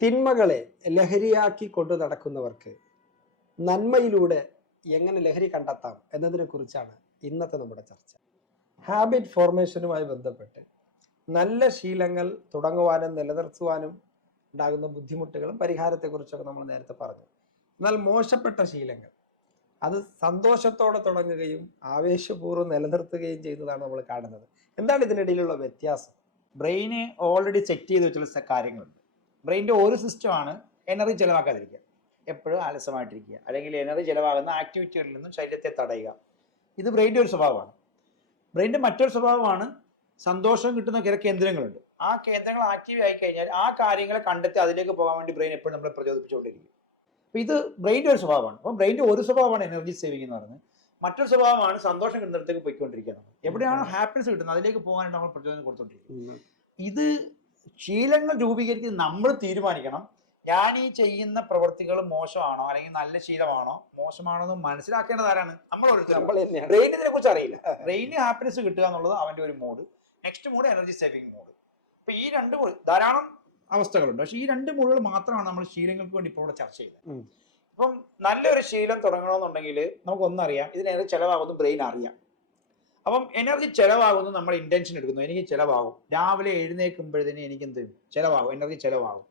തിന്മകളെ ലഹരിയാക്കി കൊണ്ടു നടക്കുന്നവർക്ക് നന്മയിലൂടെ എങ്ങനെ ലഹരി കണ്ടെത്താം എന്നതിനെ കുറിച്ചാണ് ഇന്നത്തെ നമ്മുടെ ചർച്ച. ഹാബിറ്റ് ഫോർമേഷനുമായി ബന്ധപ്പെട്ട് നല്ല ശീലങ്ങൾ തുടങ്ങുവാനും നിലനിർത്തുവാനും ഉണ്ടാകുന്ന ബുദ്ധിമുട്ടുകളും പരിഹാരത്തെക്കുറിച്ചൊക്കെ നമ്മൾ നേരത്തെ പറഞ്ഞു. എന്നാൽ മോശപ്പെട്ട ശീലങ്ങൾ അത് സന്തോഷത്തോടെ തുടങ്ങുകയും ആവേശപൂർവ്വം നിലനിർത്തുകയും ചെയ്യുന്നതാണ് നമ്മൾ കാണുന്നത്. എന്താണ് ഇതിനിടയിലുള്ള വ്യത്യാസം? ബ്രെയിന് ഓൾറെഡി സെറ്റ് ചെയ്ത് വെച്ചുള്ള കാര്യങ്ങളുണ്ട്. ബ്രെയിൻ്റെ ഒരു സിസ്റ്റമാണ് എനർജി ചിലവാക്കാതിരിക്കുക, എപ്പോഴും ആലസ്യമായിട്ടിരിക്കുക, അല്ലെങ്കിൽ എനർജി ചിലവാകുന്ന ആക്ടിവിറ്റികളിൽ നിന്നും ശരീരത്തെ തടയുക. ഇത് ബ്രെയിൻ്റെ ഒരു സ്വഭാവമാണ്. ബ്രെയിൻ്റെ മറ്റൊരു സ്വഭാവമാണ് സന്തോഷം കിട്ടുന്ന ചില കേന്ദ്രങ്ങളുണ്ട്. ആ കേന്ദ്രങ്ങൾ ആക്റ്റീവ് ആയി കഴിഞ്ഞാൽ ആ കാര്യങ്ങളെ കണ്ടെത്തി അതിലേക്ക് പോകാൻ വേണ്ടി ബ്രെയിൻ എപ്പോഴും നമ്മളെ പ്രചോദിപ്പിച്ചുകൊണ്ടിരിക്കും. അപ്പോൾ ഇത് ബ്രെയിൻ്റെ ഒരു സ്വഭാവമാണ്. അപ്പം ബ്രെയിൻ്റെ ഒരു സ്വഭാവമാണ് എനർജി സേവിങ് എന്ന് പറയുന്നത്. മറ്റൊരു സ്വഭാവമാണ് സന്തോഷം കിട്ടുന്നിടത്തേക്ക് പോയിക്കൊണ്ടിരിക്കുക. എവിടെയാണോ ഹാപ്പിനെസ് കിട്ടുന്നത് അതിലേക്ക് പോകാനായിട്ട് നമ്മൾ പ്രചോദനം കൊടുത്തോണ്ടിരിക്കും. ഇത് ശീലങ്ങൾ രൂപീകരിക്കുന്നത് നമ്മൾ തീരുമാനിക്കണം. ഞാൻ ഈ ചെയ്യുന്ന പ്രവൃത്തികൾ മോശമാണോ അല്ലെങ്കിൽ നല്ല ശീലമാണോ മോശമാണോ എന്ന് മനസ്സിലാക്കേണ്ടത് ആരാണ്? നമ്മൾ ബ്രെയിൻ ഇതിനെ കുറിച്ച് അറിയില്ല. ബ്രെയിന് ഹാപ്പിനെസ് കിട്ടുക എന്നുള്ളത് അവന്റെ ഒരു mode. Next mode energy saving mode. അപ്പൊ ഈ രണ്ട് ധാരാളം അവസ്ഥകളുണ്ട്. പക്ഷെ ഈ രണ്ട് മോഡുകൾ മാത്രമാണ് നമ്മൾ ശീലങ്ങൾക്ക് വേണ്ടി ഇപ്പോൾ ഇവിടെ ചർച്ച ചെയ്തത്. ഇപ്പം നല്ലൊരു ശീലം തുടങ്ങണമെന്നുണ്ടെങ്കിൽ നമുക്കൊന്നറിയാം, ഇതിന് എനർജി ചെലവാകുന്നു ബ്രെയിൻ അറിയാം. അപ്പം എനർജി ചെലവാകുന്നു, നമ്മൾ ഇന്റൻഷൻ എടുക്കുന്നു, എനിക്ക് ചിലവാകും. രാവിലെ എഴുന്നേൽക്കുമ്പോഴത്തേന് എനിക്ക് എന്ത് ചിലവാകും? എനർജി ചിലവാകും.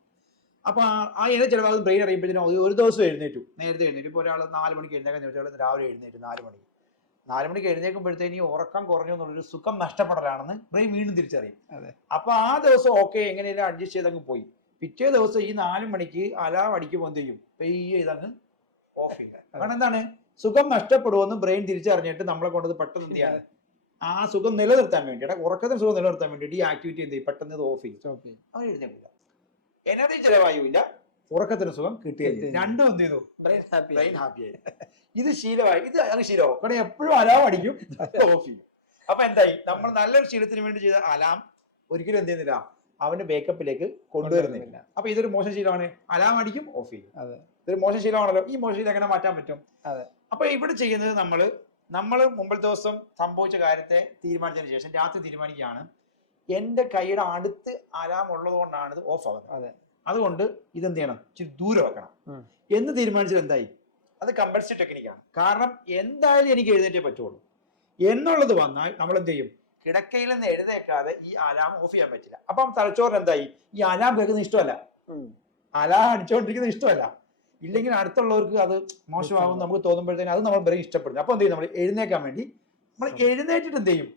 അപ്പൊ ആ എനർജി ചിലവാകും ബ്രെയിൻ അറിയുമ്പോഴത്തേനും ഒരു ദിവസം നേരത്തെ എഴുന്നേറ്റു. ഇപ്പോൾ ഒരാൾ 4 മണിക്ക് എഴുന്നേക്കാൻ ചോദിച്ചാൽ രാവിലെ എഴുന്നേറ്റു 4 മണിക്ക് എഴുന്നേൽക്കുമ്പോഴത്തേന് ഉറക്കം കുറഞ്ഞു എന്നുള്ളൊരു സുഖം നഷ്ടപ്പെടലാണെന്ന് ബ്രെയിൻ വീണ്ടും തിരിച്ചറിയും. അപ്പൊ ആ ദിവസം ഓക്കെ എങ്ങനെയെങ്കിലും അഡ്ജസ്റ്റ് ചെയ്തങ്ങ് പോയി. പിറ്റേ ദിവസം ഈ 4 മണിക്ക് അലാം അടിക്കുമ്പോൾ എന്ത് ചെയ്യും? പെയ്യെ ഇതങ്ങ് ഓഫ് ചെയ്യും. കാരണം എന്താണ്? സുഖം നഷ്ടപ്പെടുമെന്ന് ബ്രെയിൻ തിരിച്ചറിഞ്ഞിട്ട് നമ്മളെ കൊണ്ടത് പെട്ടെന്ന് എന്ത് ചെയ്യാണ്? ആ സുഖം നിലനിർത്താൻ വേണ്ടിയിട്ട്, ഉറക്കത്തിന് സുഖം നിലനിർത്താൻ വേണ്ടിയിട്ട് ഈ ആക്ടിവിറ്റി എന്ത് ചെയ്യും? പെട്ടെന്ന് ഇത് ഓഫ് ചെയ്യും. അവൻ എഴുന്നേക്കില്ല. എനർജി ചെലവായില്ല, ഉറക്കത്തിന് സുഖം കിട്ടിയില്ല. രണ്ടും എന്ത് ചെയ്തു? ബ്രെയിൻ ഹാപ്പി ആയി. ഇത് ശീലമായി. ഇത് അങ്ങ് ശീലമാവും. കാരണം എപ്പോഴും അലാം അടിക്കും, ഓഫ് ചെയ്യും. അപ്പൊ എന്തായി? നമ്മൾ നല്ലൊരു ശീലത്തിന് വേണ്ടി ചെയ്ത അലാം ഒരിക്കലും എന്ത് ചെയ്യുന്നില്ല, അവന്റെ വേക്കപ്പിലേക്ക് കൊണ്ടുവരുന്നില്ല. അപ്പൊ ഇതൊരു മോശം ശീലമാണ്. അലാം അടിക്കും, ഓഫ് ചെയ്യും. ഇതൊരു മോശം ശീലമാണല്ലോ. ഈ മോശം ശീലം എങ്ങനെ മാറ്റാൻ പറ്റും? അപ്പൊ ഇവിടെ ചെയ്യുന്നത് നമ്മൾ മുമ്പത്തെ ദിവസം സംഭവിച്ച കാര്യത്തെ തീരുമാനിച്ചതിന് ശേഷം രാത്രി തീരുമാനിക്കുകയാണ്, എന്റെ കൈയുടെ അടുത്ത് അലാം ഉള്ളത് കൊണ്ടാണ് ഇത് ഓഫ് ആകുന്നത്. അതുകൊണ്ട് ഇതെന്ത് ചെയ്യണം? ഇച്ചിരി ദൂരെ വെക്കണം എന്ന് തീരുമാനിച്ചത് എന്തായി? അത് കമ്പൽസറി ടെക്നിക്കാണ്. കാരണം എന്തായാലും എനിക്ക് എഴുന്നേറ്റേ പറ്റുള്ളൂ എന്നുള്ളത് വന്നാൽ നമ്മൾ എന്ത് ചെയ്യും? കിടക്കയിൽ നിന്ന് എഴുന്നേക്കാതെ ഈ അലാം ഓഫ് ചെയ്യാൻ പറ്റില്ല. അപ്പം തലച്ചോറിന് എന്തായി? ഈ അലാം കേൾക്കുന്നത് ഇഷ്ടമല്ല, അലാം അടിച്ചുകൊണ്ടിരിക്കുന്നത് ഇഷ്ടമല്ല. ഇല്ലെങ്കിൽ അടുത്തുള്ളവർക്ക് അത് മോശമാകും നമുക്ക് തോന്നുമ്പോഴത്തേനും അത് നമ്മൾ ബ്രെയിൻ ഇഷ്ടപ്പെടുന്നു. അപ്പൊ എന്ത് ചെയ്യും? നമ്മൾ എഴുന്നേക്കാൻ വേണ്ടി നമ്മൾ എഴുന്നേറ്റിട്ട് എന്ത് ചെയ്യും?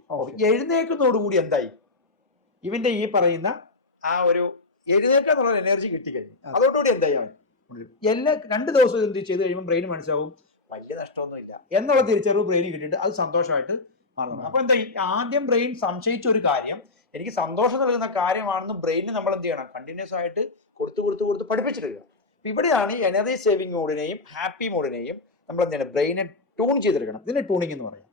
എഴുന്നേക്കുന്നതോടുകൂടി എന്തായി? ഇവന്റെ ഈ പറയുന്ന ആ ഒരു എഴുന്നേക്കാന്നുള്ള എനർജി കിട്ടിക്കഴിഞ്ഞു. അതോടുകൂടി എന്തായി? അവൻ എല്ലാ 2 ദിവസവും എന്ത് ചെയ്ത് കഴിയുമ്പോൾ ബ്രെയിൻ മനസ്സിലാവും വലിയ നഷ്ടമൊന്നുമില്ല എന്നുള്ള തിരിച്ചറിവ് ബ്രെയിൻ കിട്ടിയിട്ട് അത് സന്തോഷമായിട്ട് മാറുന്നു. അപ്പൊ എന്താ? ആദ്യം ബ്രെയിൻ സംശയിച്ച ഒരു കാര്യം എനിക്ക് സന്തോഷം നൽകുന്ന കാര്യമാണെന്ന് ബ്രെയിനിന് നമ്മൾ എന്ത് ചെയ്യണം? കണ്ടിന്യൂസ് ആയിട്ട് കൊടുത്ത് പഠിപ്പിച്ചെടുക്കുക. ഇവിടെയാണ് ഈ എനർജി സേവിങ് മോഡിനെയും ഹാപ്പി മോഡിനെയും നമ്മൾ എന്ത് ചെയ്യണം? ബ്രെയിനെ ട്യൂൺ ചെയ്തെടുക്കണം. ഇതിനെ ട്യൂണിങ് എന്ന് പറയാം.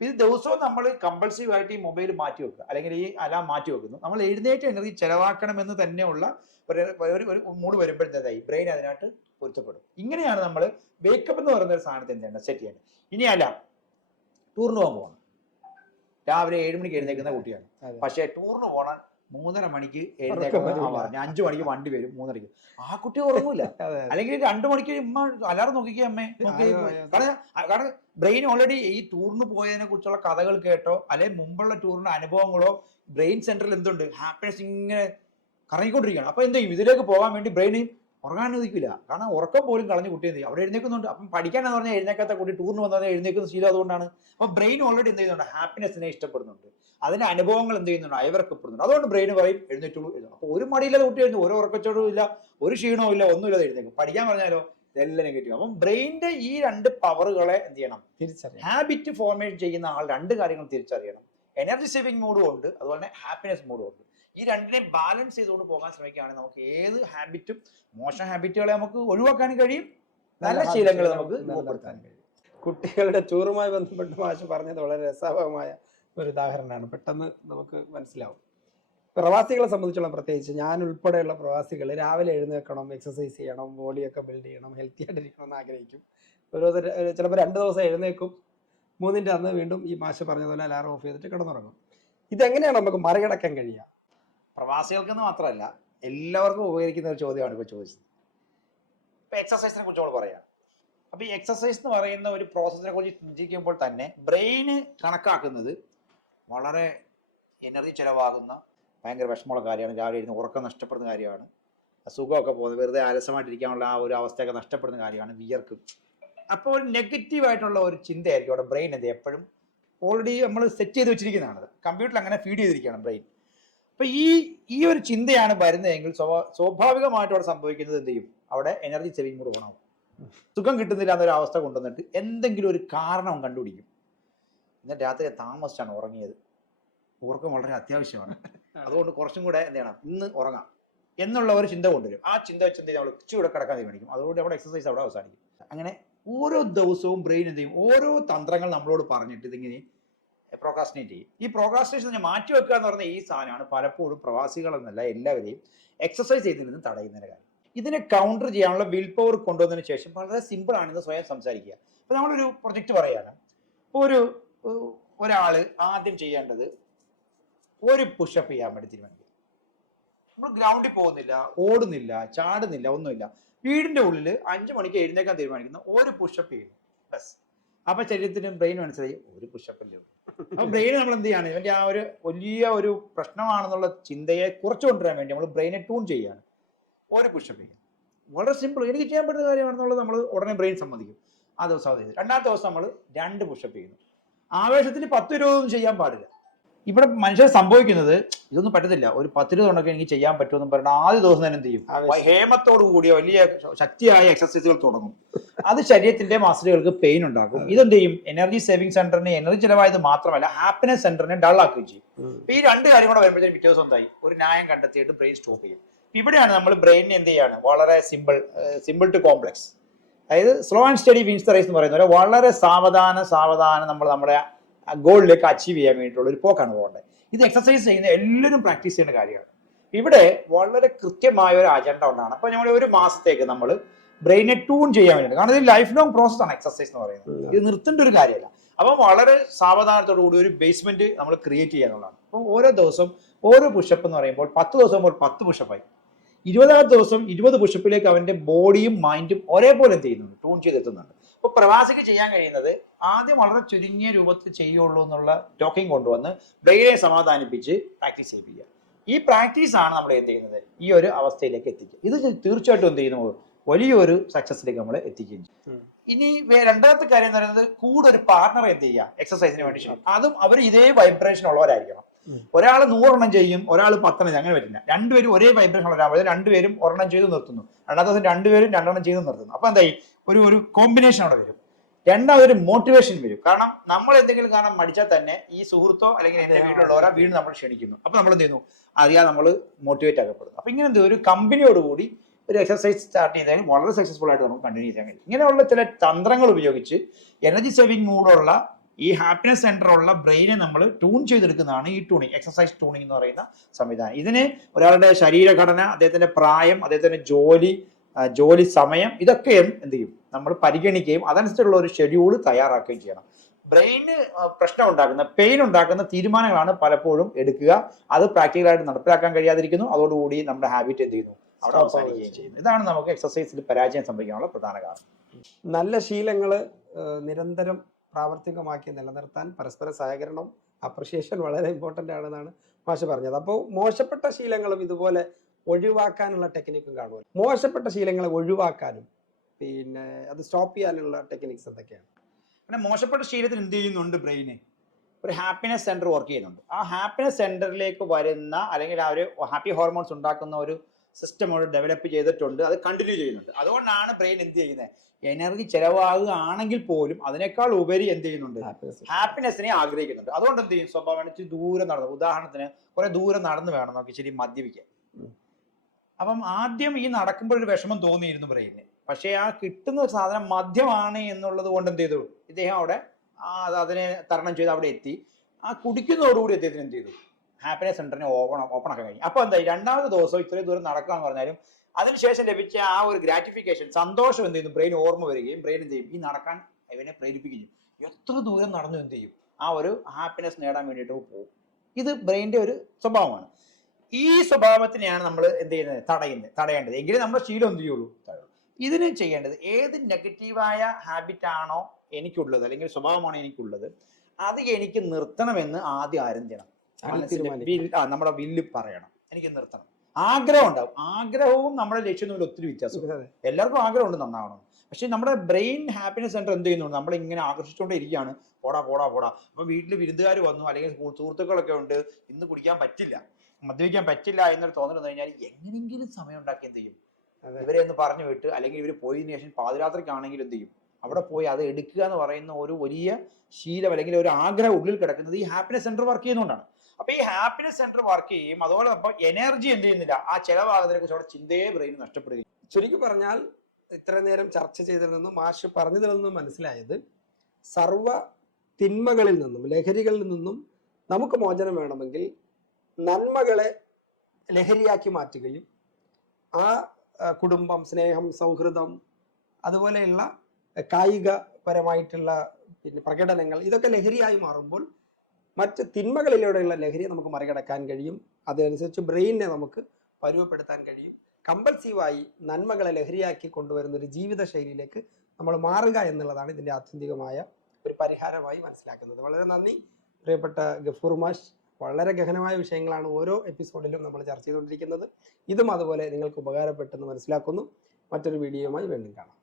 ഇത് ദിവസവും നമ്മൾ കമ്പൾസീവ് ആയിട്ട് ഈ മൊബൈൽ മാറ്റി വെക്കുക, അല്ലെങ്കിൽ ഈ അലാം മാറ്റി വെക്കുന്നു. നമ്മൾ എഴുന്നേറ്റ് എനർജി ചെലവാക്കണമെന്ന് തന്നെയുള്ള ഒരു മൂഡ് വരുമ്പോഴത്തേതായി ബ്രെയിൻ അതിനായിട്ട് പൊരുത്തപ്പെടും. ഇങ്ങനെയാണ് നമ്മൾ വേക്കപ്പ് എന്ന് പറയുന്ന ഒരു സാധനത്തെ എന്ത് ചെയ്യേണ്ടത്? സെറ്റ് ചെയ്യേണ്ടത്. ഇനി അല്ല, ടൂറിന് പോകാൻ പോകണം. രാവിലെ 7 മണിക്ക് എഴുന്നേക്കുന്ന കുട്ടിയാണ്. പക്ഷേ ടൂറിന് പോകണം 3:30 മണിക്ക് എഴുന്നേക്കാൻ 5 മണിക്ക് വണ്ടി വരും, 3:30. ആ കുട്ടി ഉറങ്ങൂല. അല്ലെങ്കിൽ 2 മണിക്ക് അലാറം നോക്കിക്കുക അമ്മേ. കാരണം ബ്രെയിൻ ഓൾറെഡി ഈ ടൂറിന് പോയതിനെ കുറിച്ചുള്ള കഥകൾ കേട്ടോ അല്ലെങ്കിൽ മുമ്പുള്ള ടൂറിന്റെ അനുഭവങ്ങളോ ബ്രെയിൻ സെന്ററിൽ എന്തുണ്ട്? ഹാപ്പിനെസ് ഇങ്ങനെ കറങ്ങിക്കൊണ്ടിരിക്കുകയാണ്. അപ്പൊ എന്ത് ചെയ്യും? ഇതിലേക്ക് പോകാൻ വേണ്ടി ബ്രെയിൻ ഉറങ്ങാൻ അനുവദിക്കില്ല. കാരണം ഉറക്കം പോലും കളഞ്ഞു കുട്ടി എന്ത് ചെയ്യും? അവിടെ എഴുന്നേക്കുന്നുണ്ട്. അപ്പം പഠിക്കാനെന്ന് പറഞ്ഞാൽ എഴുന്നേക്കാത്ത കുട്ടി ടൂറിന് വന്നാൽ എഴുന്നേക്കുന്ന ശീലം അതുകൊണ്ടാണ്. അപ്പൊ ബ്രെയിൻ ഓൾറെഡി എന്ത് ചെയ്യുന്നുണ്ട്? ഹാപ്പിനെസ്സിനെ ഇഷ്ടപ്പെടുന്നുണ്ട്. അതിന്റെ അനുഭവങ്ങൾ എന്ത് ചെയ്യുന്നുണ്ട്? അയവർക്കപ്പെടുന്നുണ്ട്. അതുകൊണ്ട് ബ്രെയിൻ പറയും എഴുന്നേറ്റുള്ളൂ എഴുതും. അപ്പൊ ഒരു മടിയില്ലാതെ കുട്ടി എഴുതും, ഒരു ഉറക്കച്ചോടും ഇല്ല, ഒരു ക്ഷീണവും ഇല്ല, ഒന്നുമില്ലാതെ എഴുന്നേക്കും. പഠിക്കാൻ പറഞ്ഞാലോ ഇതെല്ലാം നെഗറ്റീവ്. അപ്പം ബ്രെയിനിന്റെ ഈ 2 പവറുകളെ എന്ത് ചെയ്യണം? തിരിച്ചറിയണം. ഹാബിറ്റ് ഫോർമേറ്റ് ചെയ്യുന്ന ആൾ 2 കാര്യങ്ങൾ തിരിച്ചറിയണം. എനർജി സേവിങ് മോഡും ഉണ്ട്, അതുപോലെ തന്നെ ഹാപ്പിനെസ് മോഡും ഉണ്ട്. ഈ രണ്ടിനെ ബാലൻസ് ചെയ്തുകൊണ്ട് പോകാൻ ശ്രമിക്കുകയാണെങ്കിൽ നമുക്ക് ഏത് ഹാബിറ്റും, മോശം ഹാബിറ്റുകളെ നമുക്ക് ഒഴിവാക്കാനും കഴിയും, നല്ല ശീലങ്ങൾ നമുക്ക് രൂപപ്പെടുത്താനും കഴിയും. കുട്ടികളുടെ ടൂറുമായി ബന്ധപ്പെട്ട് മാഷ് പറഞ്ഞത് വളരെ രസകരമായ ഒരു ഉദാഹരണമാണ്. പെട്ടെന്ന് നമുക്ക് മനസ്സിലാവും. പ്രവാസികളെ സംബന്ധിച്ചുള്ള, പ്രത്യേകിച്ച് ഞാൻ ഉൾപ്പെടെയുള്ള പ്രവാസികൾ രാവിലെ എഴുന്നേൽക്കണം, എക്സസൈസ് ചെയ്യണം, ബോഡിയൊക്കെ ബിൽഡ് ചെയ്യണം, ഹെൽത്തി ആയിട്ടിരിക്കണം എന്ന് ആഗ്രഹിക്കും. ചിലപ്പോൾ 2 ദിവസം എഴുന്നേക്കും, 3ന്റെ അന്ന് വീണ്ടും ഈ മാഷ് പറഞ്ഞതുപോലെ അലാറം ഓഫ് ചെയ്തിട്ട് കിടന്നുറങ്ങും. ഇതെങ്ങനെയാണ് നമുക്ക് മറികടക്കാൻ കഴിയുക? പ്രവാസികൾക്കെന്ന് മാത്രമല്ല, എല്ലാവർക്കും ഉപകരിക്കുന്ന ഒരു ചോദ്യമാണ് ഇപ്പോൾ ചോദിച്ചത്. ഇപ്പൊ എക്സസൈസിനെ കുറിച്ച് നമ്മൾ പറയാം. അപ്പൊ ഈ എക്സസൈസ് എന്ന് പറയുന്ന ഒരു പ്രോസസ്സിനെ കുറിച്ച് ചിന്തിക്കുമ്പോൾ തന്നെ ബ്രെയിന് കണക്കാക്കുന്നത് വളരെ എനർജി ചിലവാകുന്ന ഭയങ്കര വിഷമമുള്ള കാര്യമാണ്. രാവിലെ ഇരുന്ന് ഉറക്കം നഷ്ടപ്പെടുന്ന കാര്യമാണ്. സുഖമൊക്കെ പോകുന്നത്, വെറുതെ ആലസ്യമായിട്ടിരിക്കാനുള്ള ആ ഒരു അവസ്ഥയൊക്കെ നഷ്ടപ്പെടുന്ന കാര്യമാണ്, വിയർക്കും. അപ്പോൾ ഒരു നെഗറ്റീവായിട്ടുള്ള ഒരു ചിന്തയായിരിക്കും അവിടെ ബ്രെയിൻ എന്ത് എപ്പോഴും ഓൾറെഡി നമ്മൾ സെറ്റ് ചെയ്ത് വെച്ചിരിക്കുന്നതാണ്. കമ്പ്യൂട്ടറിൽ അങ്ങനെ ഫീഡ് ചെയ്തിരിക്കുകയാണ് ബ്രെയിൻ. അപ്പൊ ഈ ഒരു ചിന്തയാണ് വരുന്നതെങ്കിൽ സ്വാഭാവികമായിട്ട് അവിടെ സംഭവിക്കുന്നത് എന്ത് ചെയ്യും, അവിടെ എനർജി സേവിങ് കൂടെ ഓണാവും. സുഖം കിട്ടുന്നില്ല എന്നൊരു അവസ്ഥ കൊണ്ടുവന്നിട്ട് എന്തെങ്കിലും ഒരു കാരണം കണ്ടുപിടിക്കും. എന്നിട്ട് രാത്രി താമസിച്ചാണ് ഉറങ്ങിയത്, ഉറക്കം വളരെ അത്യാവശ്യമാണ്, അതുകൊണ്ട് കുറച്ചും കൂടെ എന്ത് ചെയ്യണം, ഇന്ന് ഉറങ്ങാം എന്നുള്ള ഒരു ചിന്ത കൊണ്ടുവരും. ആ ചിന്ത വെച്ച് എന്ത് ചെയ്യും, നമ്മൾ ഉച്ചയൂടെ കിടക്കാൻ തീരുമാനിക്കും. അതുകൊണ്ട് അവിടെ എക്സസൈസ് അവിടെ അവസാനിക്കും. അങ്ങനെ ഓരോ ദിവസവും ബ്രെയിൻ എന്ത് ചെയ്യും, ഓരോ തന്ത്രങ്ങൾ നമ്മളോട് പറഞ്ഞിട്ട് ഇതിങ്ങനെ പ്രോക്രാസ്റ്റിനേറ്റ് ചെയ്യും. ഈ പ്രോക്രാസ്റ്റിനേഷൻ മാറ്റി വെക്കുക എന്ന് പറഞ്ഞ ഈ സാധനമാണ് പലപ്പോഴും പ്രവാസികളെന്നല്ല എല്ലാവരെയും എക്സസൈസ് ചെയ്തതിൽ നിന്ന് തടയുന്നതിന് കാര്യം. ഇതിനെ കൗണ്ടർ ചെയ്യാനുള്ള വിൽ പവർ കൊണ്ടുവന്നതിന് ശേഷം വളരെ സിമ്പിൾ ആണെന്ന് സ്വയം സംസാരിക്കുക. അപ്പൊ നമ്മളൊരു പ്രൊജക്റ്റ് പറയാണ്, ഒരാള് ആദ്യം ചെയ്യേണ്ടത് ഒരു പുഷപ്പ് ചെയ്യാൻ വേണ്ടി തീരുമാനിക്കുക. നമ്മൾ ഗ്രൗണ്ടിൽ പോകുന്നില്ല, ഓടുന്നില്ല, ചാടുന്നില്ല, ഒന്നുമില്ല, വീടിന്റെ ഉള്ളിൽ 5 മണിക്ക് എഴുന്നേക്കാൻ തീരുമാനിക്കുന്ന ഒരു പുഷപ്പ് ചെയ്യുന്നു ബസ്. അപ്പൊ ശരീരത്തിനും ബ്രെയിനും മനസ്സിലായി ഒരു പുഷപ്പ് അല്ലേ. അപ്പൊ ബ്രെയിൻ നമ്മൾ എന്ത് ചെയ്യാണ്, ഇവന്റെ ആ ഒരു വലിയ ഒരു പ്രശ്നമാണെന്നുള്ള ചിന്തയെ കുറച്ചു കൊണ്ടുവരാൻ വേണ്ടി നമ്മൾ ബ്രെയിനെ ട്യൂൺ ചെയ്യാണ്. ഒരു പുഷപ്പ് ചെയ്യാം, വളരെ സിമ്പിൾ, എനിക്ക് ചെയ്യാൻ പറ്റുന്ന കാര്യമാണെന്നുള്ളത് നമ്മൾ ഉടനെ ബ്രെയിൻ സമ്മതിക്കും. ആ ദിവസം അത് ചെയ്തു. രണ്ടാമത്തെ ദിവസം നമ്മൾ 2 പുഷപ്പ് ചെയ്യുന്നു. ആവേശത്തിന് 10-20 ചെയ്യാൻ പാടില്ല. ഇവിടെ മനുഷ്യർ സംഭവിക്കുന്നത് ഇതൊന്നും പറ്റത്തില്ല, ഒരു 10-20 ഉണ്ടൊക്കെ എനിക്ക് ചെയ്യാൻ പറ്റുമെന്നും പറഞ്ഞാൽ ആദ്യ ദിവസം തന്നെ എന്ത് ചെയ്യും, ഹേമത്തോടു കൂടിയ വലിയ ശക്തിയായ എക്സസൈസുകൾ തുടങ്ങും. അത് ശരീരത്തിന്റെ മസിലുകൾക്ക് പെയിൻ ഉണ്ടാക്കും. ഇതെന്ത് ചെയ്യും, എനർജി സേവിംഗ് സെന്ററിന് എനർജി ചിലവായത് മാത്രമല്ല ഹാപ്പിനെസ് സെന്ററിനെ ഡൾ ആക്കുകയും ചെയ്യും. അപ്പൊ ഈ 2 കാര്യം കൂടെ വരുമ്പോഴത്തേക്കും പിറ്റേ ദിവസം എന്തായി, ഒരു ന്യായം കണ്ടെത്തിയിട്ട് ബ്രെയിൻ സ്റ്റോപ്പ് ചെയ്യും. ഇവിടെയാണ് നമ്മൾ ബ്രെയിനിനെ എന്ത് ചെയ്യാണ്, വളരെ സിമ്പിൾ ടു കോംപ്ലക്സ്, അതായത് slow and steady wins the race എന്ന് പറയുന്ന പോലെ വളരെ സാവധാനം നമ്മൾ നമ്മുടെ ഗോളിലേക്ക് അച്ചീവ് ചെയ്യാൻ വേണ്ടിയിട്ടുള്ള ഒരു പോക്കാണ് പോകേണ്ടത്. ഇത് എക്സസൈസ് ചെയ്യുന്ന എല്ലാവരും പ്രാക്ടീസ് ചെയ്യേണ്ട കാര്യമാണ്. ഇവിടെ വളരെ കൃത്യമായ ഒരു അജണ്ട ഉണ്ടാണ്. അപ്പൊ നമ്മൾ ഒരു മാസത്തേക്ക് നമ്മൾ ബ്രെയിനെ ട്യൂൺ ചെയ്യാൻ വേണ്ടിയിട്ട്, കാരണം ഇത് ലൈഫ് ലോങ് പ്രോസസ് ആണ് എക്സസൈസ് എന്ന് പറയുന്നത്, ഇത് നിർത്തേണ്ട ഒരു കാര്യമല്ല. അപ്പം വളരെ സാവധാനത്തോടു കൂടി ഒരു ബേസ്മെന്റ് നമ്മൾ ക്രിയേറ്റ് ചെയ്യാനുള്ളതാണ്. അപ്പം ഓരോ ദിവസം ഓരോ പുഷപ്പ് എന്ന് പറയുമ്പോൾ 10 ദിവസം 10 പുഷപ്പായി, 20ാമത്തെ ദിവസം 20 പുഷപ്പിലേക്ക് അവന്റെ ബോഡിയും മൈൻഡും ഒരേപോലെ എന്ത് ചെയ്യുന്നുണ്ട്, ട്യൂൺ ചെയ്തെത്തുന്നുണ്ട്. അപ്പൊ പ്രവാസിക്ക് ചെയ്യാൻ കഴിയുന്നത് ആദ്യം വളരെ ചുരുങ്ങിയ രൂപത്തിൽ ചെയ്യുള്ളൂ എന്നുള്ള ടോക്കിംഗ് കൊണ്ടുവന്ന് ബ്രെയിനെ സമാധാനിപ്പിച്ച് പ്രാക്ടീസ് ചെയ്യിപ്പിക്കുക. ഈ പ്രാക്ടീസ് ആണ് നമ്മൾ എന്ത് ചെയ്യുന്നത്, ഈ ഒരു അവസ്ഥയിലേക്ക് എത്തിക്കുക. ഇത് തീർച്ചയായിട്ടും എന്ത് ചെയ്യുന്നു, വലിയൊരു സക്സസിലേക്ക് നമ്മൾ എത്തിക്കുകയും ചെയ്യും. ഇനി രണ്ടാമത്തെ കാര്യം എന്ന് പറയുന്നത്, കൂടെ ഒരു പാർട്ണർ എന്ത് ചെയ്യുക എക്സസൈസിന് വേണ്ടി ചെയ്യും. അതും അവർ ഇതേ വൈബ്രേഷൻ ഉള്ളവരായിരിക്കണം. ഒരാൾ 100 എണ്ണം ചെയ്യും, ഒരാൾ 10 എണ്ണം, അങ്ങനെ പറ്റില്ല. രണ്ടുപേരും ഒരേ വൈബ്രേഷൻ ഉള്ളവരാകുമ്പോൾ രണ്ടുപേരും ഒരെണ്ണം ചെയ്ത് നിർത്തുന്നു, രണ്ടാമത്തെ ദിവസം രണ്ടുപേരും 2 എണ്ണം ചെയ്ത് നിർത്തുന്നു. അപ്പൊ എന്തായി, ഒരു കോമ്പിനേഷൻ അവിടെ വരും. രണ്ടാമതൊരു മോട്ടിവേഷൻ വരും. കാരണം നമ്മൾ എന്തെങ്കിലും കാരണം മടിച്ചാൽ തന്നെ ഈ സുഹൃത്തോ അല്ലെങ്കിൽ എന്റെ വീട്ടിലുള്ളവരോ വീണ്ടും നമ്മൾ ക്ഷണിക്കുന്നു. അപ്പൊ നമ്മൾ എന്ത് ചെയ്യുന്നു, അറിയാതെ നമ്മൾ മോട്ടിവേറ്റ് ആക്കപ്പെടുന്നു. അപ്പൊ ഇങ്ങനെ എന്ത് ഒരു കമ്പനിയോടുകൂടി ഒരു എക്സസൈസ് സ്റ്റാർട്ട് ചെയ്താൽ വളരെ സക്സസ്ഫുൾ ആയിട്ട് നമുക്ക് കണ്ടിന്യൂ ചെയ്യാൻ കഴിയും. ഇങ്ങനെയുള്ള ചില തന്ത്രങ്ങൾ ഉപയോഗിച്ച് എനർജി സേവിങ് മൂഡുള്ള ഈ ഹാപ്പിനെസ് സെന്ററുള്ള ബ്രെയിനെ നമ്മൾ ട്യൂൺ ചെയ്തെടുക്കുന്നതാണ് ഈ ട്യൂണിങ്, എക്സസൈസ് ട്യൂണിങ് എന്ന് പറയുന്ന സംവിധാനം. ഇതിന് ഒരാളുടെ ശരീരഘടന, അദ്ദേഹത്തിന്റെ പ്രായം, അദ്ദേഹത്തിന്റെ ജോലി സമയം, ഇതൊക്കെ എന്ത് ചെയ്യും, നമ്മൾ പരിഗണിക്കുകയും അതനുസരിച്ചുള്ള ഒരു ഷെഡ്യൂൾ തയ്യാറാക്കുകയും ചെയ്യണം. ബ്രെയിന് പ്രശ്നം ഉണ്ടാക്കുന്ന, പെയിൻ ഉണ്ടാക്കുന്ന തീരുമാനങ്ങളാണ് പലപ്പോഴും എടുക്കുക. അത് പ്രാക്ടിക്കലായിട്ട് നടപ്പിലാക്കാൻ കഴിയാതിരിക്കുന്നു. അതോടുകൂടി നമ്മുടെ ഹാബിറ്റ് എന്ത് ചെയ്യുന്നു, അവിടെ അവസാനിക്കുകയും ചെയ്യുന്നു. ഇതാണ് നമുക്ക് എക്സസൈസിൽ പരാജയം സംഭവിക്കാനുള്ള പ്രധാന കാരണം. നല്ല ശീലങ്ങൾ നിരന്തരം പ്രാവർത്തികമാക്കി നിലനിർത്താൻ പരസ്പര സഹകരണം, അപ്രിഷിയേഷൻ വളരെ ഇമ്പോർട്ടൻ്റ് ആണെന്നാണ് മാഷ് പറഞ്ഞത്. അപ്പോൾ മോശപ്പെട്ട ശീലങ്ങളും ഇതുപോലെ ഒഴിവാക്കാനുള്ള ടെക്നിക്കും കാണുമല്ലോ. മോശപ്പെട്ട ശീലങ്ങളെ ഒഴിവാക്കാനും പിന്നെ അത് സ്റ്റോപ്പ് ചെയ്യാനുള്ള ടെക്നിക്സ് എന്തൊക്കെയാണ്? പിന്നെ മോശപ്പെട്ട ശീലത്തിന് എന്ത് ചെയ്യുന്നുണ്ട്, ബ്രെയിന് ഒരു ഹാപ്പിനെസ് സെന്റർ വർക്ക് ചെയ്യുന്നുണ്ട്. ആ ഹാപ്പിനെസ് സെന്ററിലേക്ക് വരുന്ന അല്ലെങ്കിൽ ആ ഒരു ഹാപ്പി ഹോർമോൺസ് ഉണ്ടാക്കുന്ന ഒരു സിസ്റ്റം അവിടെ ഡെവലപ്പ് ചെയ്തിട്ടുണ്ട്, അത് കണ്ടിന്യൂ ചെയ്യുന്നുണ്ട്. അതുകൊണ്ടാണ് ബ്രെയിൻ എന്ത് ചെയ്യുന്നത്, എനർജി ചെലവാകുകയാണെങ്കിൽ പോലും അതിനേക്കാൾ ഉപരി എന്ത് ചെയ്യുന്നുണ്ട്, ഹാപ്പിനെസ്സിനെ ആഗ്രഹിക്കുന്നുണ്ട്. അതുകൊണ്ട് എന്ത് ചെയ്യും, സ്വഭാവം ദൂരം നടന്നു, ഉദാഹരണത്തിന് കുറെ ദൂരം നടന്നു വേണം നമുക്ക് ശരി മദ്യപിക്കാൻ. അപ്പം ആദ്യം ഈ നടക്കുമ്പോൾ ഒരു വിഷമം തോന്നിയിരുന്നു ബ്രെയിനിന്. പക്ഷേ ആ കിട്ടുന്ന സാധനം മദ്യമാണ് എന്നുള്ളത് കൊണ്ട് എന്ത് ചെയ്തു, ഇദ്ദേഹം അവിടെ അതിനെ തരണം ചെയ്ത് അവിടെ എത്തി. ആ കുടിക്കുന്നതോടുകൂടി അദ്ദേഹത്തിന് എന്ത് ചെയ്തു, ഹാപ്പിനെസ് സെന്ററിനെ ഓപ്പൺ ആക്കാൻ കഴിഞ്ഞു. അപ്പൊ എന്തായി, രണ്ടാമത്തെ ദിവസം ഇത്രയും ദൂരം നടക്കാന്ന് പറഞ്ഞാലും അതിനുശേഷം ലഭിച്ച ആ ഒരു ഗ്രാറ്റിഫിക്കേഷൻ, സന്തോഷം എന്ത് ചെയ്യുന്നു, ബ്രെയിൻ ഓർമ്മ വരികയും ബ്രെയിൻ എന്ത് ചെയ്യും, ഈ നടക്കാൻ ഇവനെ പ്രേരിപ്പിക്കുകയും ചെയ്യും. എത്ര ദൂരം നടന്നു എന്ത് ചെയ്യും, ആ ഒരു ഹാപ്പിനെസ് നേടാൻ വേണ്ടിയിട്ട് പോകും. ഇത് ബ്രെയിനിന്റെ ഒരു സ്വഭാവമാണ്. ഈ സ്വഭാവത്തിനെയാണ് നമ്മൾ എന്ത് ചെയ്യുന്നത്, തടയേണ്ടത്. എങ്കിലും നമ്മുടെ ശീലം എന്ത് ചെയ്യുള്ളൂ, ഇതിന് ചെയ്യേണ്ടത് ഏത് നെഗറ്റീവായ ഹാബിറ്റ് ആണോ എനിക്കുള്ളത്, അല്ലെങ്കിൽ സ്വഭാവമാണോ എനിക്കുള്ളത്, അത് എനിക്ക് നിർത്തണമെന്ന് ആദ്യം ആരംഭിക്കണം. നമ്മുടെ വില്ല് പറയണം, എനിക്ക് നിർത്തണം. ആഗ്രഹം ഉണ്ടാവും, ആഗ്രഹവും നമ്മുടെ ലക്ഷ്യം തമ്മിൽ ഒത്തിരി വ്യത്യാസം. എല്ലാവർക്കും ആഗ്രഹമുണ്ട് നന്നാവണം, പക്ഷെ നമ്മുടെ ബ്രെയിൻ ഹാപ്പിനെസ് സെന്റർ എന്ത് ചെയ്യുന്നുണ്ട്, നമ്മളിങ്ങനെ ആകർഷിച്ചുകൊണ്ടേ ഇരിക്കുകയാണ്. പോടാ പോടാ പോടാ. അപ്പൊ വീട്ടിൽ വിരുന്നുകാർ വന്നു, അല്ലെങ്കിൽ സുഹൃത്തുക്കളൊക്കെ ഉണ്ട്, ഇന്ന് കുടിക്കാൻ പറ്റില്ല, മദ്യപിക്കാൻ പറ്റില്ല എന്നൊരു തോന്നൽ വന്നു കഴിഞ്ഞാൽ എങ്ങനെയെങ്കിലും സമയം ഉണ്ടാക്കി എന്ത് ചെയ്യും, ഇവരെ ഒന്ന് പറഞ്ഞു വിട്ട്, അല്ലെങ്കിൽ ഇവർ പോയതിനു ശേഷം പാതിരാത്രിക്കാണെങ്കിൽ എന്ത് ചെയ്യും, അവിടെ പോയി അത് എടുക്കുക എന്ന് പറയുന്ന ഒരു വലിയ ശീലം, അല്ലെങ്കിൽ ഒരു ആഗ്രഹം ഉള്ളിൽ കിടക്കുന്നത് ഈ ഹാപ്പിനെസ് സെന്റർ വർക്ക് ചെയ്യുന്നതുകൊണ്ടാണ്. അപ്പൊ ഈ ഹാപ്പിനെസ് സെന്റർ വർക്ക് ചെയ്യും, അതുപോലെ അപ്പൊ എനർജി എന്ത് ചെയ്യുന്നില്ല, ആ ചെലവാകുന്നതിനെ കുറിച്ച് അവിടെ ചിന്തയെ ബ്രെയിൻ നഷ്ടപ്പെടുകയും. ചുരുക്കി പറഞ്ഞാൽ ഇത്ര നേരം ചർച്ച ചെയ്തതിൽ നിന്നും മാഷ് പറഞ്ഞതിൽ നിന്നും മനസ്സിലായത്, സർവ തിന്മകളിൽ നിന്നും ലഹരികളിൽ നിന്നും നമുക്ക് മോചനം വേണമെങ്കിൽ നന്മകളെ ലഹരിയാക്കി മാറ്റുകയും ആ കുടുംബം, സ്നേഹം, സൗഹൃദം, അതുപോലെയുള്ള കായികപരമായിട്ടുള്ള പിന്നെ പ്രകടനങ്ങൾ, ഇതൊക്കെ ലഹരിയായി മാറുമ്പോൾ മറ്റ് തിന്മകളിലൂടെയുള്ള ലഹരിയെ നമുക്ക് മറികടക്കാൻ കഴിയും. അതനുസരിച്ച് ബ്രെയിനിനെ നമുക്ക് പരുവപ്പെടുത്താൻ കഴിയും. കമ്പൽസീവായി നന്മകളെ ലഹരിയാക്കി കൊണ്ടുവരുന്ന ഒരു ജീവിത ശൈലിയിലേക്ക് നമ്മൾ മാറുക എന്നുള്ളതാണ് ഇതിൻ്റെ ആത്യന്തികമായ ഒരു പരിഹാരമായി മനസ്സിലാക്കുന്നത്. വളരെ നന്ദി പ്രിയപ്പെട്ട ഗഫൂർ മാഷ്. വളരെ ഗഹനമായ വിഷയങ്ങളാണ് ഓരോ എപ്പിസോഡിലും നമ്മൾ ചർച്ച ചെയ്തുകൊണ്ടിരിക്കുന്നത്. ഇതും അതുപോലെ നിങ്ങൾക്ക് ഉപകാരപ്പെട്ടെന്ന് മനസ്സിലാക്കുന്നു. മറ്റൊരു വീഡിയോയുമായി വീണ്ടും കാണാം.